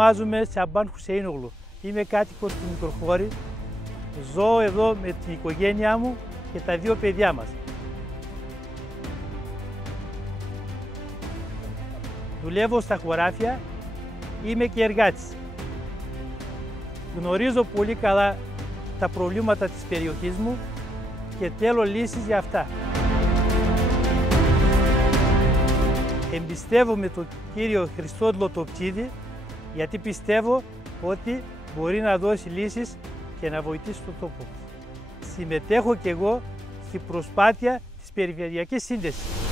Ονομάζομαι Σαμπάν Χουσέινογλου. Είμαι κάτοικος του Μικροχώρη. Ζω εδώ με την οικογένειά μου και τα δύο παιδιά μας. Δουλεύω στα χωράφια, είμαι και εργάτης. Γνωρίζω πολύ καλά τα προβλήματα της περιοχής μου και θέλω λύσεις για αυτά. Εμπιστεύομαι τον κύριο Χριστόδουλο Τοπτσίδη, γιατί πιστεύω ότι μπορεί να δώσει λύσεις και να βοηθήσει τον τόπο. Συμμετέχω και εγώ στην προσπάθεια της περιφερειακής σύνδεσης.